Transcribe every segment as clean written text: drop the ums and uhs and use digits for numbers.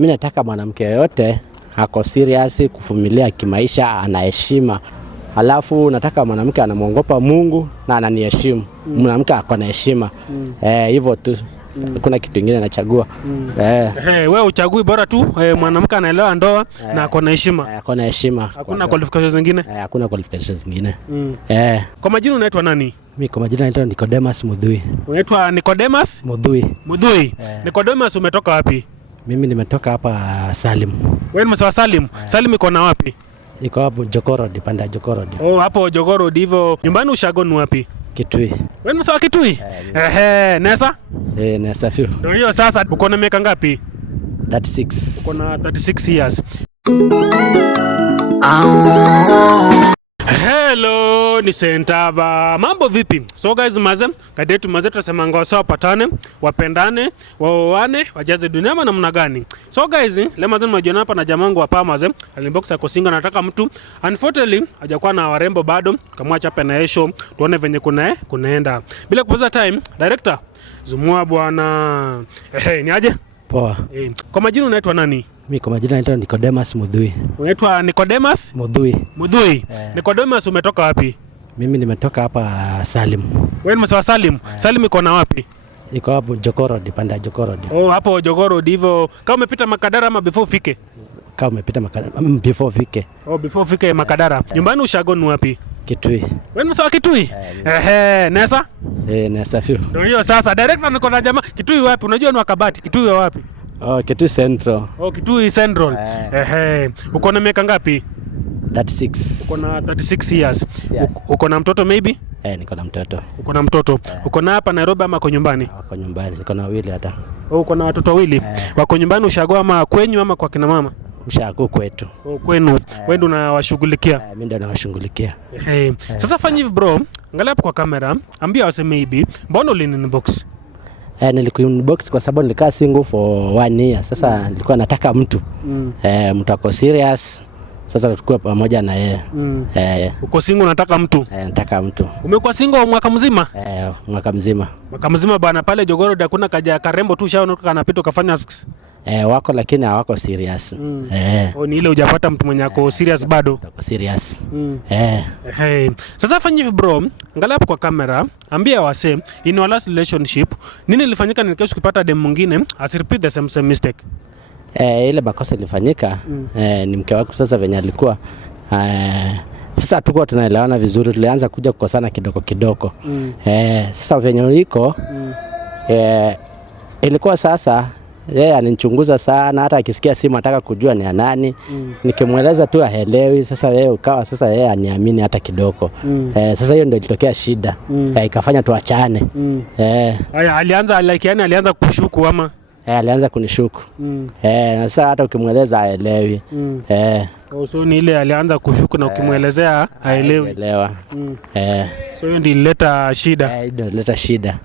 Mimi nataka mwanamke yote ako serious kuvumilia kimaisha, anaheshima. Alafu nataka mwanamke anamuogopa Mungu na ananiheshimu. Mwanamke ako na heshima. Hivyo tu. Kuna kitu kingine nachagua. Wewe uchagui bora tu mwanamke anaelewa ndoa na ako na heshima. Ako na heshima. Hakuna qualifications zingine? Hakuna qualifications zingine. Kwa majina unaitwa nani? Mimi kwa majina naitwa Nicodemus Mudhui. Unaitwa Nicodemus Mudhui? Mudhui. Nicodemus, umetoka wapi? Mimi nimetoka hapa Salim. Wewe ni msawa Salim? Salim iko na wapi? Iko hapo Jogoro, dipanda Jogoro. Hapo Jogoro hivyo. Nyumbani ushago ni wapi? Kitui. Wewe ni msawa Kitui? Nesa? Nesa fio. Ndio hiyo sasa. Uko na miaka ngapi? 36. Uko na 36 years. Hello, ni Sentava. Mambo vipi? So guys, kadetu tunasema ngosa wapatane, wapendane, waoane, wajaze dunia ama namna gani? So guys, leo tunajiona hapa na jamangu hapa alinbox ako single, nataka mtu. Unfortunately, hajakuwa na warembo bado, kamwacha hapa na esho, tuone venye kunaenda. Bila kupoteza time, director, zumua bwana. Ni aje? Poa. Kwa majina unaitwa nani? Mimi kwa majina naitwa Nicodemus Mudhui. Unaitwa Nicodemus Mudhui? Mudhui. Nicodemus, umetoka wapi? Mimi nimetoka hapa Salim. Wewe ni msawa Salim? Salim iko na wapi? Iko hapo Jogoro, dipanda Jogoro. Hapo Jogoro hivyo. Kama umepita Makadara ama before ufike? Kama umepita Makadara before ufike. Before ufike Makadara. Nyumbani ushago ni wapi? Kitui. Wewe ni msawa Kitui? Nesa? Nesa fio. Ndio hiyo sasa. Director niko na jamaa. Kitui wapi? Unajua ni Wakabati. Kitui wapi? Kitui Central. Kitui Central. Uko na miaka ngapi? 36. Uko na 36 years. Uko na mtoto maybe? Niko na mtoto. Uko na mtoto. Uko na hapa Nairobi ama kwa nyumbani? Kwa nyumbani. Niko na wawili hata. Uko na watoto wawili? Wako nyumbani ushago ama kwenyu ama kwa kina mama? Ushago kwetu. Kwenu. Wewe ndio unawashughulikia? Mimi ndio nawashughulikia. Sasa fanya hivi bro, angalia hapo kwa kamera, ambia waseme hivi, mbona ulinbox? Nilikuinbox kwa sababu nilikaa single for 1 year. Sasa nilikuwa nataka mtu. Mtu ako serious. Sasa tukue pamoja na yeye. Uko single unataka mtu? Nataka mtu. Umekuwa single mwaka mzima? Mwaka mzima. Mwaka mzima bana, pale Jogoro hakuna kaja karembo tu shaona kanapita ukafanya wako lakini hawako serious. Ni ile hujapata mtu mwenye ako serious bado. Ako serious. Sasa fanya hivi bro, angalia hapo kwa kamera, ambia wase in your last relationship nini ilifanyika ni kesho ukipata dem mwingine repeat the same mistake. Ile makosa ilifanyika ni mke wako sasa venye alikuwa sasa tulikuwa tunaelewana vizuri, tulianza kuja kukosana kidogo. Sasa venye iko ilikuwa sasa yeye ananichunguza sana, hata akisikia simu anataka kujua ni nani. Nikimweleza tu haelewi. Sasa yeye ukawa sasa yeye aniamini hata kidogo. Sasa hiyo ndio ilitokea shida. Ikafanya tuachane. Alianza yani alianza kushuku ama? Alianza kunishuku. Na sasa hata ukimweleza haelewi. So ni ile alianza kushuku na ukimwelezea haelewi. Elewa. So hiyo ndio ilileta shida. Ndio ilileta shida.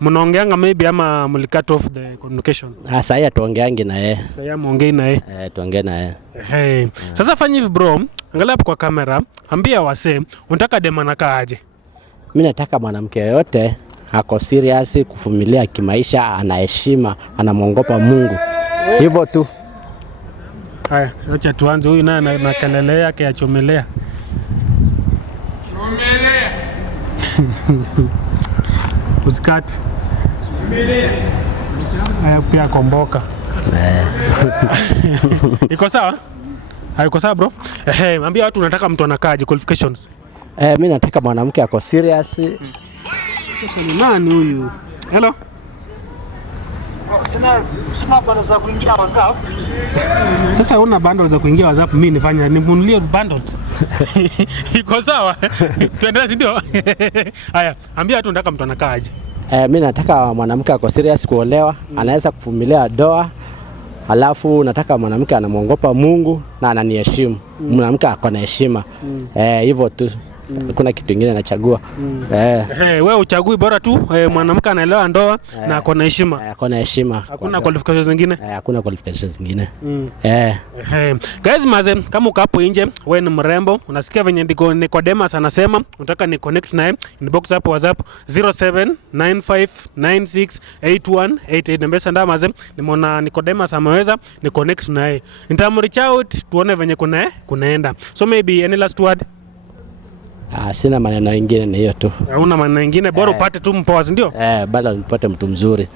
Mnaongeanga maybe ama mlicut off the communication? Sasa yeye tuongeangi na yeye. Sasa yeye muongei na yeye. Tuongee na yeye. Sasa fanya hivi bro, angalia hapo kwa kamera, ambia wase unataka dem anakaa aje? Mimi nataka mwanamke yote ako serious kuvumilia kimaisha, anaheshima, anamuogopa Mungu. Hivyo tu. Haya, acha tuanze. Huyu naye na kelele yake ya chomelea. Usikati. Pia komboka. Iko sawa? Haiko sawa bro? Ambia watu unataka mtu anakaaje, qualifications? Mimi nataka mwanamke ako serious. Sasa ni nani huyu? Hello? Sina bundles za kuingia WhatsApp. Sasa una bundles za kuingia WhatsApp, mimi nifanya nimunulie bundles. Iko sawa? Tuendelee si ndio? Haya, ambia watu unataka mtu anakaaje. Mimi nataka mwanamke ako serious kuolewa, anaweza kuvumilia doa. Alafu nataka mwanamke anamuogopa Mungu na ananiheshimu. Mwanamke ako na heshima. Hivyo tu. Hakuna kitu kingine nachagua. Wewe uchagui, bora tu mwanamke anaelewa ndoa na ako na heshima. Ako na heshima. Hakuna qualifications zingine. Hakuna qualifications zingine. Guys maze, kama uko hapo nje wewe ni mrembo, unasikia venye Nicodemus anasema, unataka ni connect naye, inbox hapo WhatsApp 0795968188. Nambesa nda maze, nimeona Nicodemus ameweza ni connect naye. Nitamreach out tuone venye kunaenda. So maybe any last word? Sina maneno mengine, ni hiyo tu. Una maneno mengine, bora upate tu mpoa, ndio? Bado nipate mtu mzuri.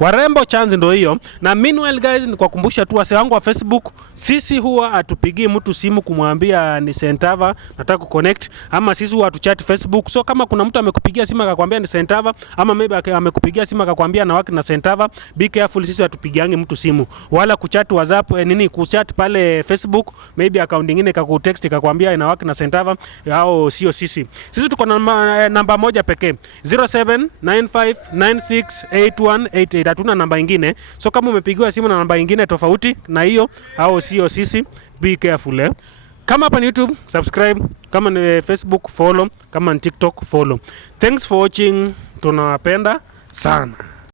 Warembo chance ndio hiyo. Na meanwhile guys, ni kukumbusha tu wase wangu wa Facebook, sisi huwa atupigii mtu simu kumwambia ni Sentava nataka kuconnect, ama sisi huwa atuchat Facebook. So kama kuna mtu amekupigia simu akakwambia ni Sentava, ama maybe amekupigia simu akakwambia na waki na Sentava, be careful, sisi atupigiange mtu simu. Wala kuchat WhatsApp kuchat pale Facebook, maybe account nyingine ikakutext ikakwambia ina waki na Sentava au sio sisi. Sisi tuko na namba moja pekee, 0795968188. Hatuna namba nyingine. So kama umepigiwa simu na namba nyingine tofauti na hiyo au sio sisi, be careful. Kama hapa ni YouTube, subscribe. Kama ni Facebook, follow. Kama ni TikTok, follow. Thanks for watching. Tunawapenda sana.